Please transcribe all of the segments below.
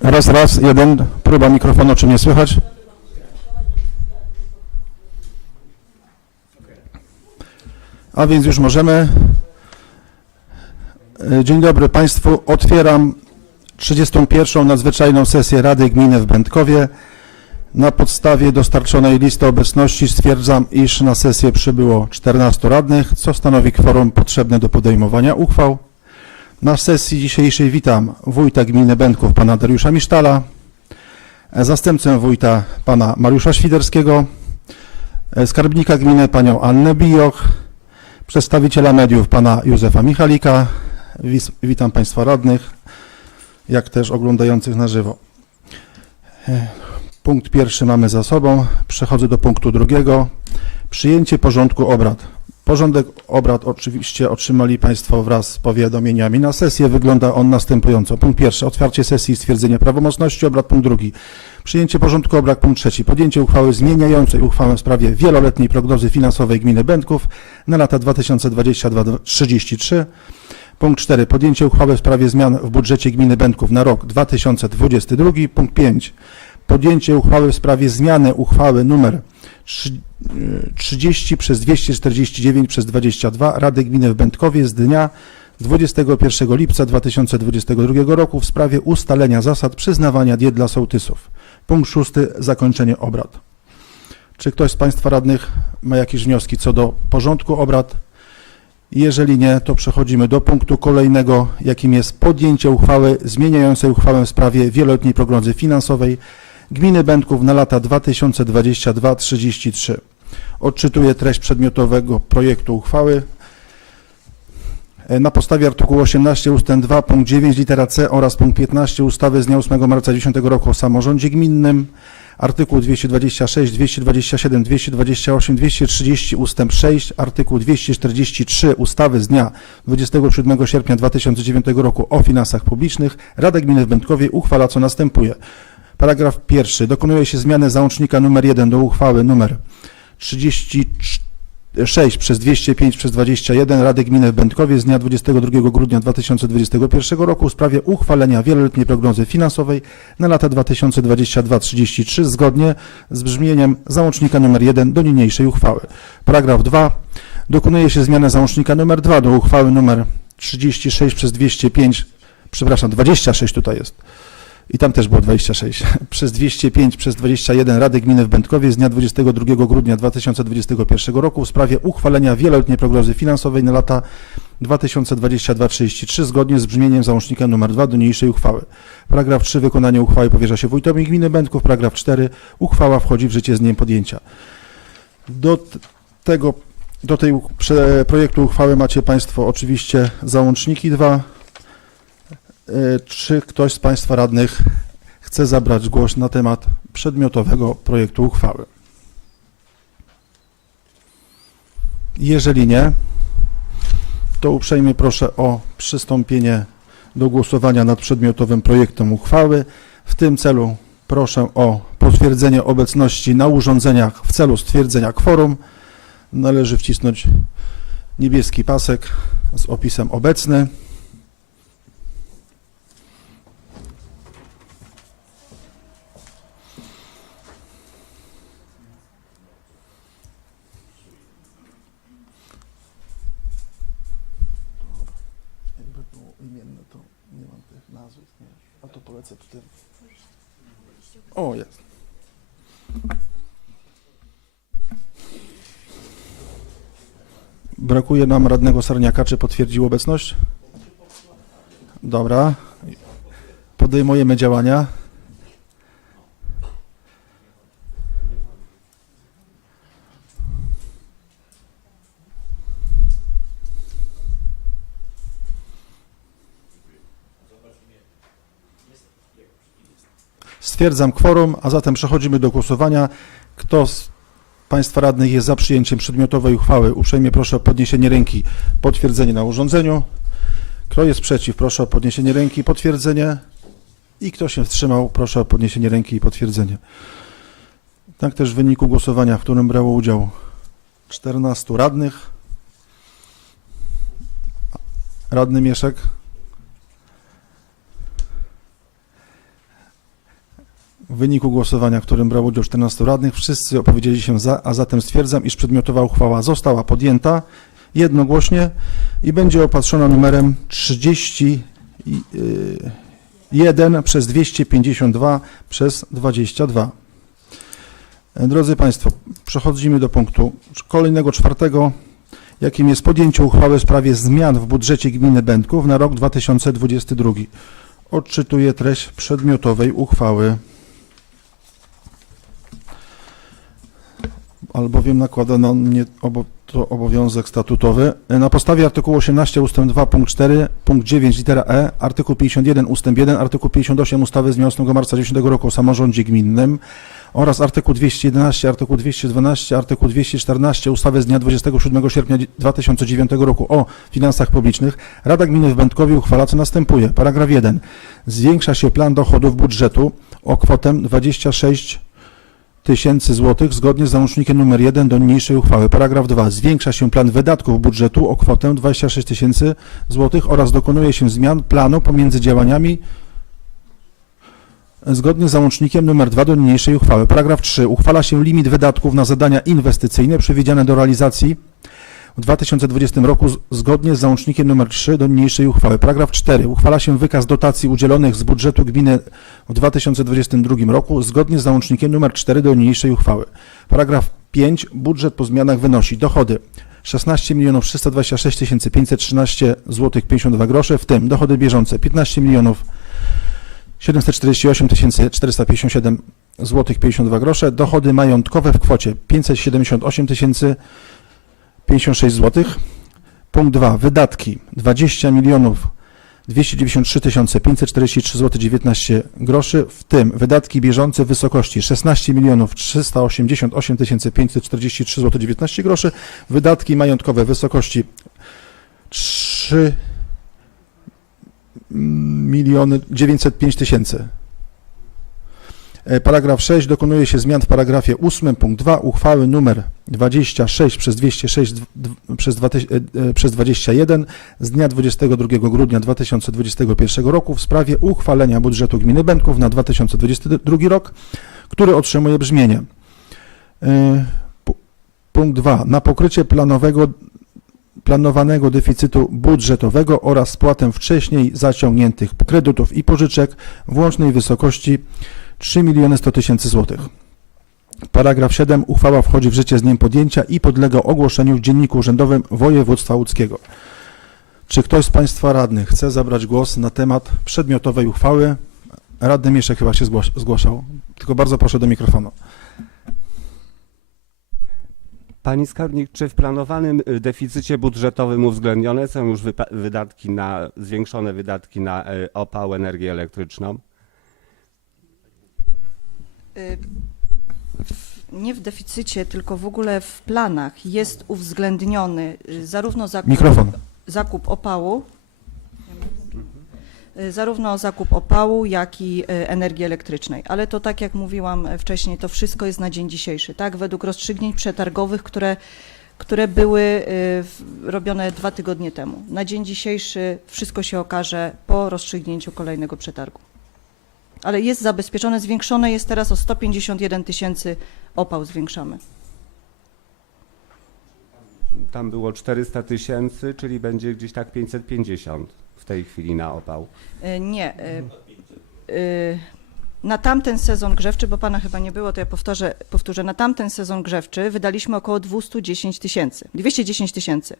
Raz, raz, jeden. Próba mikrofonu, czy mnie słychać? A więc już możemy. E, Dzień dobry Państwu. Otwieram 31. nadzwyczajną sesję Rady Gminy w Będkowie. Na podstawie dostarczonej listy obecności stwierdzam, iż na sesję przybyło 14 radnych, co stanowi kworum potrzebne do podejmowania uchwał. Na sesji dzisiejszej witam wójta gminy Będków, pana Dariusza Misztala, zastępcę wójta, pana Mariusza Świderskiego, skarbnika gminy, panią Annę Bijoch, przedstawiciela mediów, pana Józefa Michalika. Witam państwa radnych, jak też oglądających na żywo. Punkt pierwszy mamy za sobą. Przechodzę do punktu drugiego. Przyjęcie porządku obrad. Porządek obrad oczywiście otrzymali Państwo wraz z powiadomieniami na sesję. Wygląda on następująco. Punkt pierwszy. Otwarcie sesji i stwierdzenie prawomocności obrad. Punkt drugi. Przyjęcie porządku obrad. Punkt trzeci. Podjęcie uchwały zmieniającej uchwałę w sprawie wieloletniej prognozy finansowej gminy Będków na lata 2022-2033. Punkt 4. Podjęcie uchwały w sprawie zmian w budżecie gminy Będków na rok 2022. Punkt 5. Podjęcie uchwały w sprawie zmiany uchwały numer 30 przez 249 przez 22 Rady Gminy w Będkowie z dnia 21 lipca 2022 roku w sprawie ustalenia zasad przyznawania diet dla sołtysów. Punkt 6. Zakończenie obrad. Czy ktoś z Państwa radnych ma jakieś wnioski co do porządku obrad? Jeżeli nie, to przechodzimy do punktu kolejnego, jakim jest podjęcie uchwały zmieniającej uchwałę w sprawie wieloletniej prognozy finansowej Gminy Będków na lata 2022-33. Odczytuję treść przedmiotowego projektu uchwały. E, Na podstawie artykułu 18 ust. 2 punkt 9 litera C oraz punkt 15 ustawy z dnia 8 marca 10 roku o samorządzie gminnym, artykuł 226, 227, 228, 230 ust. 6, artykuł 243 ustawy z dnia 27 sierpnia 2009 roku o finansach publicznych Rada Gminy w Będkowie uchwala co następuje. Paragraf pierwszy. Dokonuje się zmiany załącznika nr 1 do uchwały nr 36 przez 205 przez 21 Rady Gminy w Będkowie z dnia 22 grudnia 2021 roku w sprawie uchwalenia wieloletniej prognozy finansowej na lata 2022-33 zgodnie z brzmieniem załącznika nr 1 do niniejszej uchwały. Paragraf 2. Dokonuje się zmiany załącznika nr 2 do uchwały nr 36 przez 205, przepraszam, 26 tutaj jest. I tam też było 26. Przez 205 przez 21 Rady Gminy w Będkowie z dnia 22 grudnia 2021 roku w sprawie uchwalenia wieloletniej prognozy finansowej na lata 2022-33 zgodnie z brzmieniem załącznika nr 2 do niniejszej uchwały. Paragraf 3. Wykonanie uchwały powierza się wójtowi gminy Będków. Paragraf 4. Uchwała wchodzi w życie z dniem podjęcia. Do tego, do tej projektu uchwały macie Państwo oczywiście załączniki dwa. E, Czy ktoś z Państwa radnych chce zabrać głos na temat przedmiotowego projektu uchwały? Jeżeli nie, to uprzejmie proszę o przystąpienie do głosowania nad przedmiotowym projektem uchwały. W tym celu proszę o potwierdzenie obecności na urządzeniach w celu stwierdzenia kworum. Należy wcisnąć niebieski pasek z opisem obecny. Jakby było imienne, to nie mam tych nazwisk, nie? A to polecę tym. O, jest. Brakuje nam radnego Sarniaka. Czy potwierdził obecność? Dobra. Podejmujemy działania. Stwierdzam kworum, a zatem przechodzimy do głosowania. Kto z Państwa radnych jest za przyjęciem przedmiotowej uchwały? Uprzejmie proszę o podniesienie ręki, potwierdzenie na urządzeniu. Kto jest przeciw? Proszę o podniesienie ręki, potwierdzenie. I kto się wstrzymał? Proszę o podniesienie ręki i potwierdzenie. Tak też w wyniku głosowania, w którym brało udział 14 radnych. Radny Mieszek. W wyniku głosowania, w którym brało udział 14 radnych, wszyscy opowiedzieli się za, a zatem stwierdzam, iż przedmiotowa uchwała została podjęta jednogłośnie i będzie opatrzona numerem 31 przez 252 przez 22. E, Drodzy Państwo, przechodzimy do punktu kolejnego czwartego, jakim jest podjęcie uchwały w sprawie zmian w budżecie gminy Będków na rok 2022. Odczytuję treść przedmiotowej uchwały. Albowiem nakłada na mnie obo, to obowiązek statutowy. Na podstawie artykułu 18 ust. 2 punkt 4, punkt 9 litera e, artykuł 51 ust. 1, artykuł 58 ustawy z dnia 8 marca 10 roku o samorządzie gminnym oraz artykuł 211, artykuł 212, artykuł 214 ustawy z dnia 27 sierpnia 2009 roku o finansach publicznych Rada Gminy w Będkowie uchwala co następuje. Paragraf 1. Zwiększa się plan dochodów budżetu o kwotę 26 tysięcy złotych zgodnie z załącznikiem nr 1 do niniejszej uchwały. Paragraf 2. Zwiększa się plan wydatków budżetu o kwotę 26 tysięcy złotych oraz dokonuje się zmian planu pomiędzy działaniami zgodnie z załącznikiem nr 2 do niniejszej uchwały. Paragraf 3. Uchwala się limit wydatków na zadania inwestycyjne przewidziane do realizacji w 2020 roku zgodnie z załącznikiem nr 3 do niniejszej uchwały. Paragraf 4. Uchwala się wykaz dotacji udzielonych z budżetu gminy w 2022 roku zgodnie z załącznikiem nr 4 do niniejszej uchwały. Paragraf 5. Budżet po zmianach wynosi dochody 16 326 513 zł 52 grosze, w tym dochody bieżące 15 milionów 748 457 zł 52 grosze, dochody majątkowe w kwocie 578 56 zł. Punkt 2. Wydatki 20 milionów 293 543 zł 19 groszy, w tym wydatki bieżące w wysokości 16 milionów 388 543 zł 19 groszy, wydatki majątkowe w wysokości 3 miliony 905 tysięcy. E, Paragraf 6. Dokonuje się zmian w paragrafie 8 punkt 2 uchwały numer 26 przez 206 dw- dw- przez, 2000 e, e, przez 21 z dnia 22 grudnia 2021 roku w sprawie uchwalenia budżetu gminy Będków na 2022 rok, który otrzymuje brzmienie. E, pu- Punkt 2. Na pokrycie planowego planowanego deficytu budżetowego oraz spłatę wcześniej zaciągniętych kredytów i pożyczek w łącznej wysokości 3 miliony 100 tysięcy złotych. Paragraf 7. Uchwała wchodzi w życie z dniem podjęcia i podlega ogłoszeniu w Dzienniku Urzędowym Województwa Łódzkiego. Czy ktoś z Państwa radnych chce zabrać głos na temat przedmiotowej uchwały? Radny Mieszek chyba się zgłaszał. Tylko bardzo proszę do mikrofonu. Pani skarbnik, czy w planowanym y, deficycie budżetowym uwzględnione są już wydatki na, zwiększone wydatki na y, opał, energię elektryczną? Y, Nie w deficycie, tylko w ogóle w planach jest uwzględniony y, zarówno zakup, Mikrofon. zakup opału, y, zarówno zakup opału, jak i y, energii elektrycznej. Ale to tak jak mówiłam e, wcześniej, to wszystko jest na dzień dzisiejszy, tak? Według rozstrzygnięć przetargowych, które, które były robione dwa tygodnie temu. Na dzień dzisiejszy wszystko się okaże po rozstrzygnięciu kolejnego przetargu. Ale jest zabezpieczone, zwiększone jest teraz o 151 tysięcy opał zwiększamy. Tam było 400 tysięcy, czyli będzie gdzieś tak 550 w tej chwili na opał. Y, Nie. y, y, Na tamten sezon grzewczy, bo pana chyba nie było, to ja powtórzę, powtórzę. Na tamten sezon grzewczy wydaliśmy około 210 tysięcy, 210 tysięcy.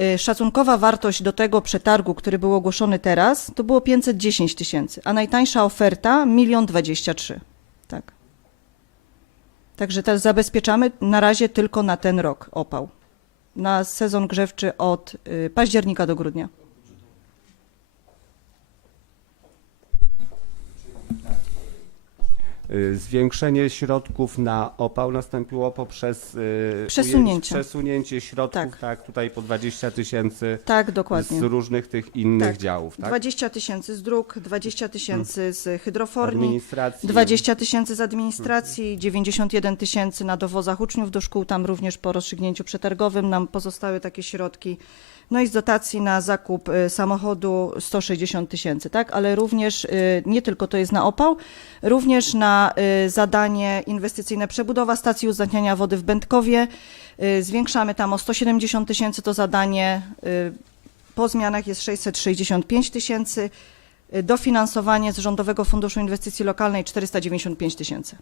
Y, Szacunkowa wartość do tego przetargu, który był ogłoszony teraz, to było 510 tysięcy, a najtańsza oferta 1 23 Tak. Także teraz zabezpieczamy na razie tylko na ten rok opał. Na sezon grzewczy od y, października do grudnia. Zwiększenie środków na opał nastąpiło poprzez y, Przesunięcie. przesunięcie środków, tak. Tak. tutaj po 20 tysięcy Tak, z dokładnie. różnych tych innych Tak. działów, tak? 20 tysięcy z dróg, 20 tysięcy z hydroforni, Administracji. 20 tysięcy z administracji, 91 tysięcy na dowozach uczniów do szkół. Tam również po rozstrzygnięciu przetargowym nam pozostały takie środki. No i z dotacji na zakup y, samochodu 160 tysięcy, tak? Ale również y, nie tylko to jest na opał, również na y, zadanie inwestycyjne przebudowa stacji uzdatniania wody w Będkowie. Zwiększamy tam o 170 tysięcy to zadanie. Po zmianach jest 665 tysięcy. Dofinansowanie z Rządowego Funduszu Inwestycji Lokalnej 495 tysięcy.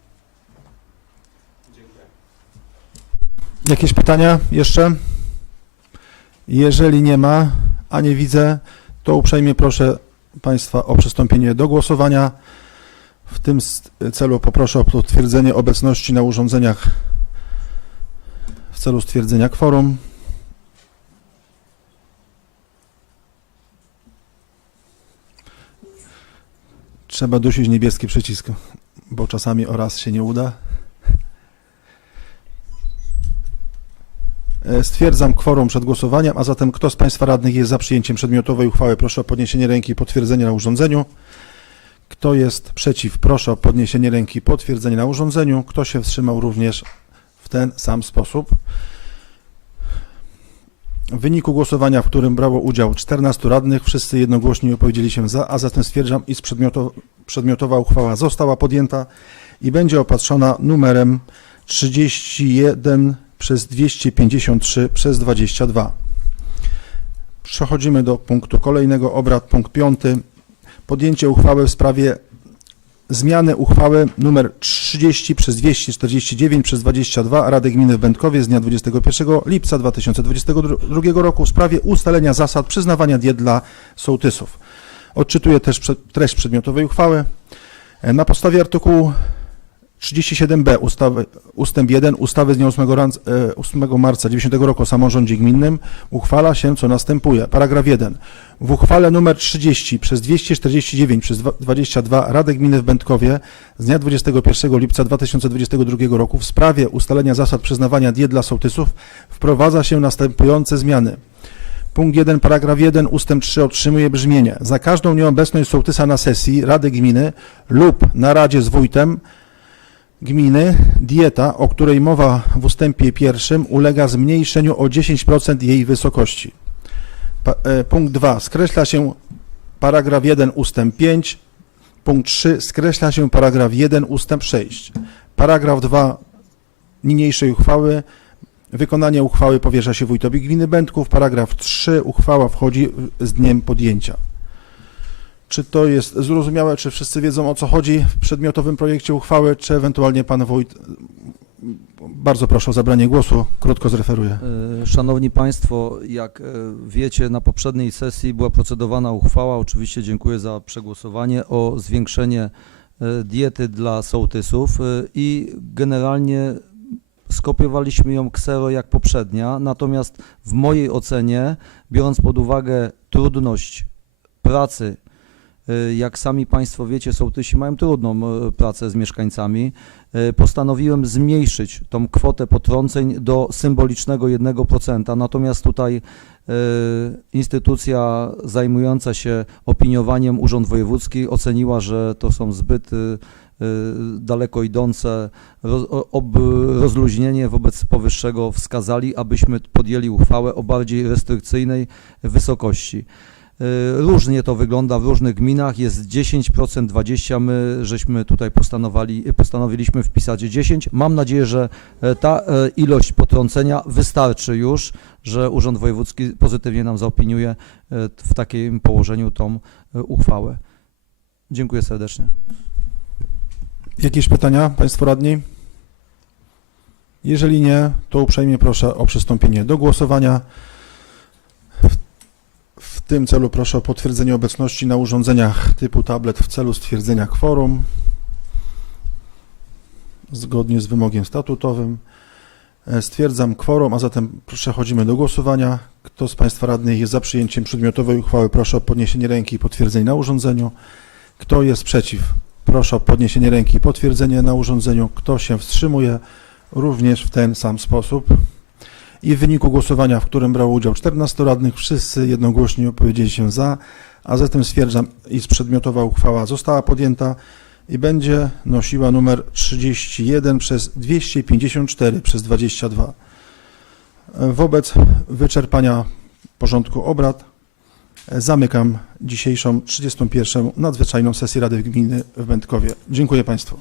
Jakieś pytania jeszcze? Jeżeli nie ma, a nie widzę, to uprzejmie proszę Państwa o przystąpienie do głosowania. W tym celu poproszę o potwierdzenie obecności na urządzeniach w celu stwierdzenia kworum. Trzeba dusić niebieski przycisk, bo czasami o raz się nie uda. Stwierdzam kworum przed głosowaniem, a zatem kto z Państwa radnych jest za przyjęciem przedmiotowej uchwały, proszę o podniesienie ręki i potwierdzenie na urządzeniu. Kto jest przeciw, proszę o podniesienie ręki i potwierdzenie na urządzeniu. Kto się wstrzymał również w ten sam sposób. W wyniku głosowania, w którym brało udział 14 radnych, wszyscy jednogłośnie opowiedzieli się za, a zatem stwierdzam, iż przedmioto, przedmiotowa uchwała została podjęta i będzie opatrzona numerem 31 przez 253 przez 22. Przechodzimy do punktu kolejnego obrad, punkt piąty. Podjęcie uchwały w sprawie zmiany uchwały nr 30 przez 249 przez 22 Rady Gminy w Będkowie z dnia 21 lipca 2022 roku w sprawie ustalenia zasad przyznawania diet dla sołtysów. Odczytuję też treść przedmiotowej uchwały. Na podstawie artykułu 37b ustawy, ustęp 1 ustawy z dnia 8, ran- e, 8 marca 90 roku o samorządzie gminnym uchwala się co następuje. Paragraf 1. W uchwale nr 30 przez 249 przez dwa- 22 Rady Gminy w Będkowie z dnia 21 lipca 2022 roku w sprawie ustalenia zasad przyznawania diet dla sołtysów wprowadza się następujące zmiany. Punkt 1, paragraf 1, ustęp 3 otrzymuje brzmienie. Za każdą nieobecność sołtysa na sesji Rady Gminy lub na Radzie z Wójtem gminy dieta, o której mowa w ustępie pierwszym, ulega zmniejszeniu o 10% jej wysokości. Pa, e, punkt 2. Skreśla się paragraf 1 ustęp 5. Punkt 3. Skreśla się paragraf 1 ustęp 6. Paragraf 2 niniejszej uchwały. Wykonanie uchwały powierza się wójtowi gminy Będków. Paragraf 3. Uchwała wchodzi z dniem podjęcia. Czy to jest zrozumiałe? Czy wszyscy wiedzą o co chodzi w przedmiotowym projekcie uchwały, czy ewentualnie pan wójt? Bardzo proszę o zabranie głosu. Krótko zreferuję. E, Szanowni Państwo, jak e, wiecie, na poprzedniej sesji była procedowana uchwała, oczywiście dziękuję za przegłosowanie, o zwiększenie e, diety dla sołtysów i generalnie skopiowaliśmy ją ksero jak poprzednia, natomiast w mojej ocenie, biorąc pod uwagę trudność pracy, jak sami Państwo wiecie, sołtysi mają trudną e, pracę z mieszkańcami, e, postanowiłem zmniejszyć tą kwotę potrąceń do symbolicznego 1%. Natomiast tutaj e, instytucja zajmująca się opiniowaniem Urząd Wojewódzki oceniła, że to są zbyt e, e, daleko idące rozluźnienie wobec powyższego wskazali, abyśmy podjęli uchwałę o bardziej restrykcyjnej wysokości. Y, Różnie to wygląda w różnych gminach, jest 10%, 20%, my żeśmy tutaj postanowili, postanowiliśmy wpisać 10. Mam nadzieję, że e, ta e, ilość potrącenia wystarczy już, że Urząd Wojewódzki pozytywnie nam zaopiniuje e, w takim położeniu tą uchwałę. Dziękuję serdecznie. Jakieś pytania, Państwo radni? Jeżeli nie, to uprzejmie proszę o przystąpienie do głosowania. Tym celu proszę o potwierdzenie obecności na urządzeniach typu tablet w celu stwierdzenia kworum zgodnie z wymogiem statutowym. E, Stwierdzam kworum, a zatem przechodzimy do głosowania. Kto z Państwa radnych jest za przyjęciem przedmiotowej uchwały, proszę o podniesienie ręki i potwierdzenie na urządzeniu. Kto jest przeciw? Proszę o podniesienie ręki i potwierdzenie na urządzeniu. Kto się wstrzymuje? Również w ten sam sposób. I w wyniku głosowania, w którym brało udział 14 radnych, wszyscy jednogłośnie opowiedzieli się za, a zatem stwierdzam, iż przedmiotowa uchwała została podjęta i będzie nosiła numer 31 przez 254 przez 22. Wobec wyczerpania porządku obrad. Zamykam dzisiejszą 31. nadzwyczajną sesję Rady Gminy w Będkowie. Dziękuję Państwu.